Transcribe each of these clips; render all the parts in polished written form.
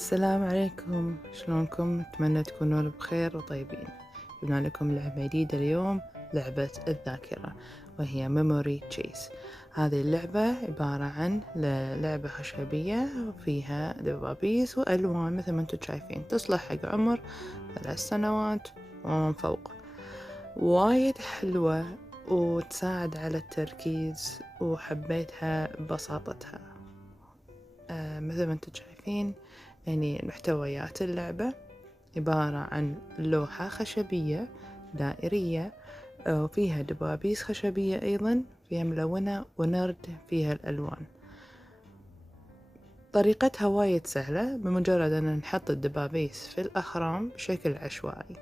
السلام عليكم، شلونكم؟ أتمنى تكونون بخير وطيبين. جبنا لكم لعبة جديدة اليوم، لعبة الذاكرة، وهي Memory Chase. هذه اللعبة عبارة عن لعبة خشبية وفيها دبابيس وألوان مثل ما انتم شايفين، تصلح حق عمر 3 سنوات ومن فوق. وايد حلوة وتساعد على التركيز، وحبيتها ببساطتها. مثل ما انتم شايفين، يعني محتويات اللعبة عبارة عن لوحة خشبية دائرية، وفيها دبابيس خشبية أيضا فيها ملونة، ونرد فيها الألوان. طريقتها وايد سهلة، بمجرد أن نحط الدبابيس في الأخرام بشكل عشوائي،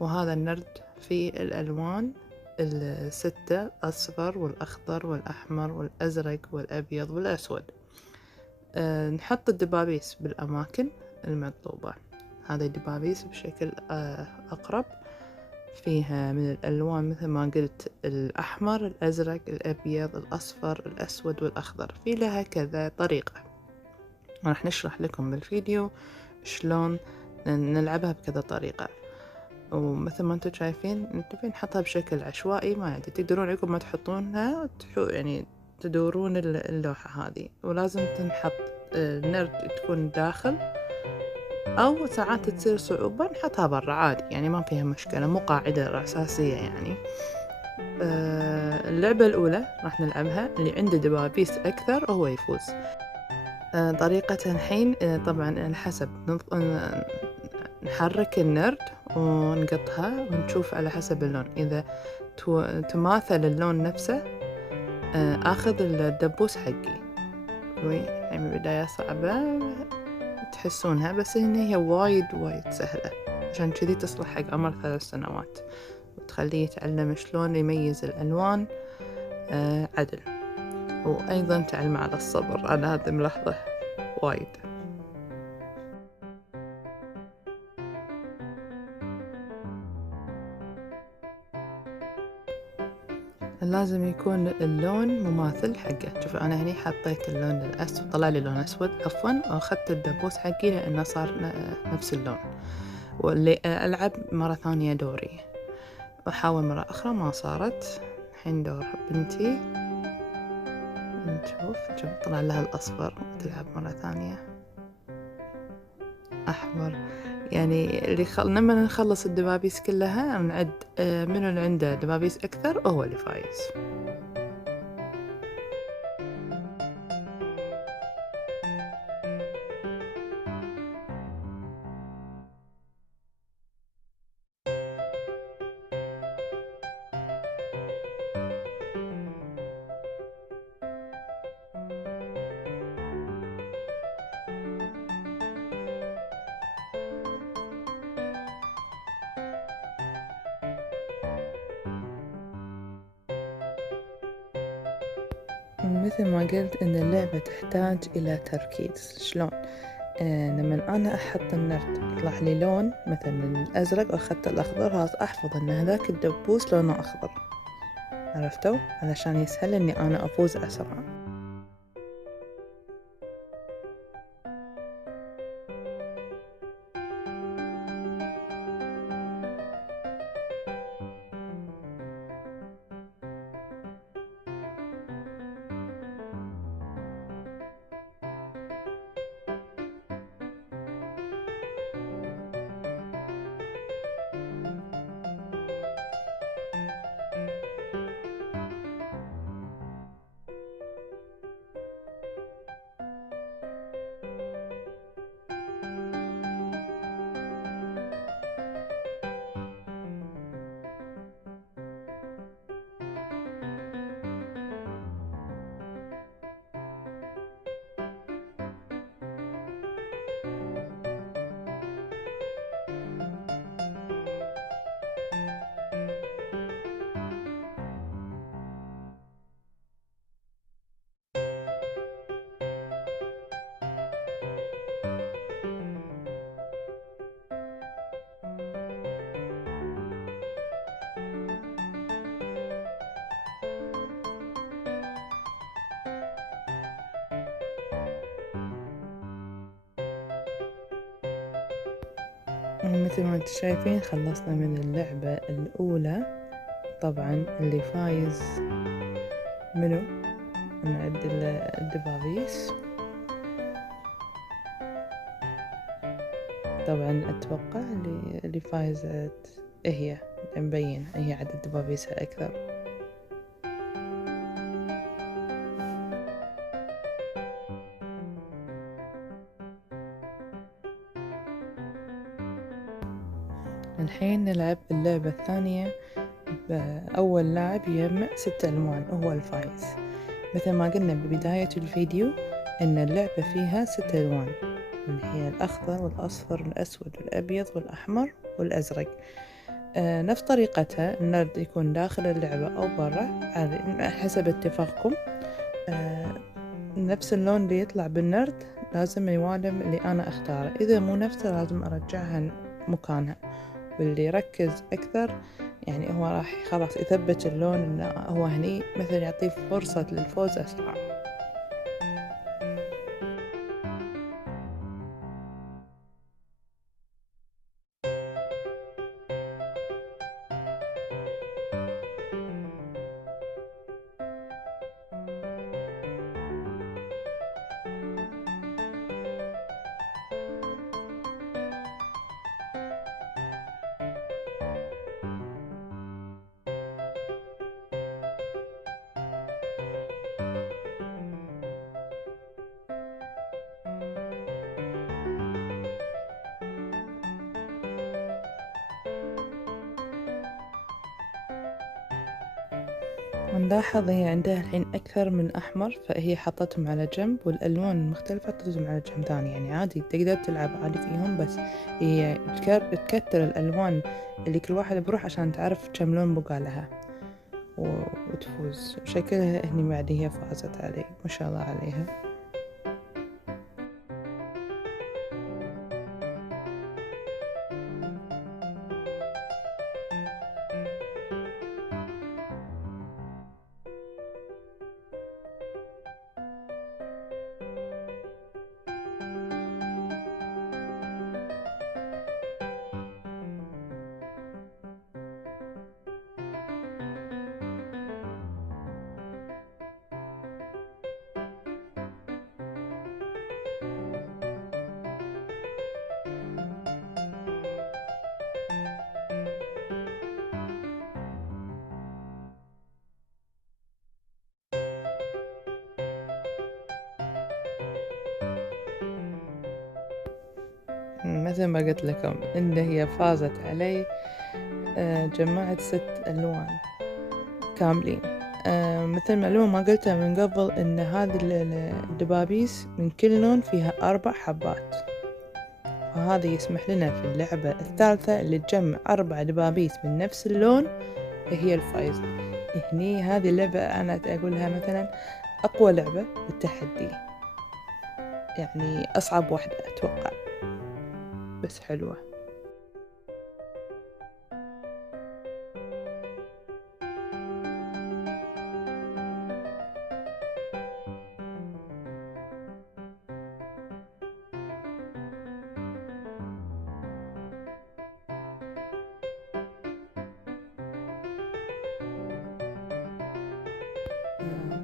وهذا النرد في الألوان الستة: الأصفر والأخضر والأحمر والأزرق والأبيض والأسود. نحط الدبابيس بالأماكن المطلوبة. هذه الدبابيس بشكل أقرب، فيها من الألوان مثل ما قلت: الأحمر، الأزرق، الأبيض، الأصفر، الأسود والأخضر. في لها كذا طريقة، راح نشرح لكم بالفيديو شلون نلعبها بكذا طريقة. ومثل ما انتم شايفين نحطها بشكل عشوائي، ما يعني تقدرون عقب ما تحطونها يعني تدورون اللوحة هذه، ولازم تنحط النرد تكون داخل، أو ساعات تصير صعوبة نحطها برا عادي، يعني ما فيها مشكلة، مو قاعدة أساسية يعني. اللعبة الأولى راح نلعبها، اللي عنده دبابيس أكثر هو يفوز. طريقتها الحين طبعا على حسب نحرك النرد ونقطها ونشوف على حسب اللون، إذا تماثل اللون نفسه أخذ الدبوس حقي. يعني بداية صعبة تحسونها، بس هي وايد سهلة، عشان كذي تصلح حق عمر 3 سنوات، وتخليه يتعلم شلون يميز الألوان عدل، وأيضا تعلم على الصبر. أنا هذا ملاحظة وايد. لازم يكون اللون مماثل حقه. شوف أنا هني حطيت اللون الأسود، طلع لي لون أسود عفوا، وأخذت الدبوس حقي لأنه صار نفس اللون. واللي ألعب مرة ثانية دوري، وأحاول مرة أخرى ما صارت. الحين دور بنتي، نشوف طلع لها الأصفر، وتلعب مرة ثانية أحمر. يعني لما نخلص الدبابيس كلها نعد منو اللي عنده دبابيس أكثر هو اللي فايز. مثل ما قلت إن اللعبة تحتاج إلى تركيز. شلون؟ لما أنا أحط النرد يطلع لي لون مثلا الأزرق، وأخذت الأخضر، خلاص أحفظ إن هذاك الدبوس لونه أخضر. عرفتوا؟ علشان يسهل إني أنا أفوز أسرع. مثل ما انتم شايفين خلصنا من اللعبة الأولى. طبعا اللي فايز منو؟ نعد الدبابيس. طبعا أتوقع اللي فايزة هي مبين هي عدد دبابيسها أكثر. الحين نلعب اللعبة الثانية. أول لاعب يجمع 6 ألوان هو الفايز. مثل ما قلنا ببداية الفيديو إن اللعبة فيها 6 ألوان، اللي هي الأخضر والأصفر والأسود والأبيض والأحمر والأزرق. نفس طريقتها النرد يكون داخل اللعبة أو برا على حسب اتفاقكم. نفس اللون اللي يطلع بالنرد لازم يوالم اللي أنا أختاره، إذا مو نفسه لازم أرجعها مكانها. واللي يركز أكثر يعني هو راح خلاص يثبت اللون إنه هو هني، مثل يعطيه فرصة للفوز أسرع. ونلاحظ هي عندها الحين أكثر من أحمر، فهي حطتهم على جنب، والألوان المختلفة حطتهم على جنب ثاني. يعني عادي تقدر تلعب عادي فيهم، بس هي تكتر الألوان اللي كل واحد بروح عشان تعرف كم لون بقى لها وتفوز. شكلها هني بعد هي فازت علي، ما شاء الله عليها. مثل ما قلت لكم إن هي فازت علي. جمعت 6 ألوان كاملين. مثل معلومة ما قلتها من قبل إن هذه الدبابيس من كل لون فيها 4 حبات، وهذا يسمح لنا في اللعبة الثالثة اللي تجمع 4 دبابيس من نفس اللون هي الفايز. هني هذه اللعبة أنا أقولها مثلا أقوى لعبة بالتحدي، يعني أصعب واحدة أتوقع، بس حلوة.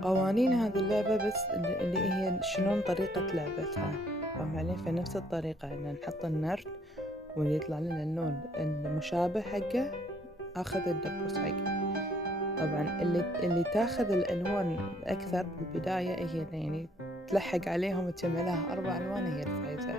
قوانين هذه اللعبة بس اللي هي شلون طريقة لعبتها، فاهم علي؟ فنفس الطريقة إن نحط النرد واللي يطلع لنا اللون المشابه حقه أخذ الدبوس حقه. طبعا اللي تاخذ الألوان أكثر بالبداية هي يعني تلحق عليهم وتجمع لها 4 ألوان هي الفايزة.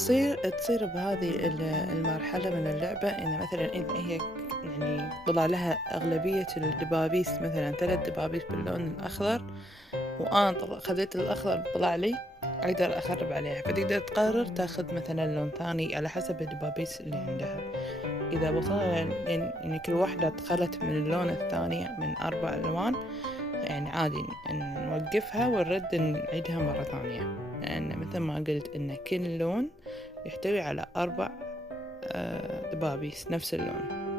تصير بهذه المرحلة من اللعبة إن مثلا إذا هي يعني طلع لها أغلبية الدبابيس، مثلا 3 دبابيس باللون الأخضر، وأنا خذيت الأخضر طلع لي، أقدر أخرب عليها، فتقدر تقرر تاخذ مثلا لون ثاني على حسب الدبابيس اللي عندها. إذا وصلنا إن كل واحدة دخلت من اللون الثاني من 4 ألوان، يعني عادي نوقفها ونرد نعيدها مرة ثانية، لأن مثل ما قلت إن كل لون يحتوي على 4 دبابيس نفس اللون.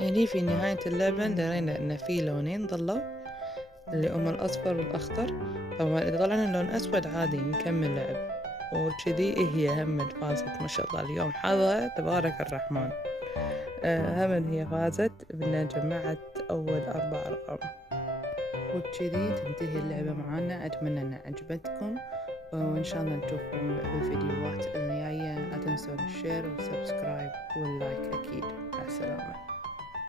يعني في نهاية اللعبة درينا إن في لونين ضلوا، اللي هم الأصفر والأخضر. طبعا إذا طلعنا لون أسود عادي نكمل لعب، وكذي هي هم فازت ما شاء الله اليوم حظها تبارك الرحمن. هم هي فازت بأنها جمعت أول 4 أرقام، وبكذي تنتهي اللعبة معانا. أتمنى أن عجبتكم، وإن شاء الله نشوفكم بالفيديوهات الجاية. لا تنسون الشير والسبسكرايب واللايك أكيد. مع السلامة.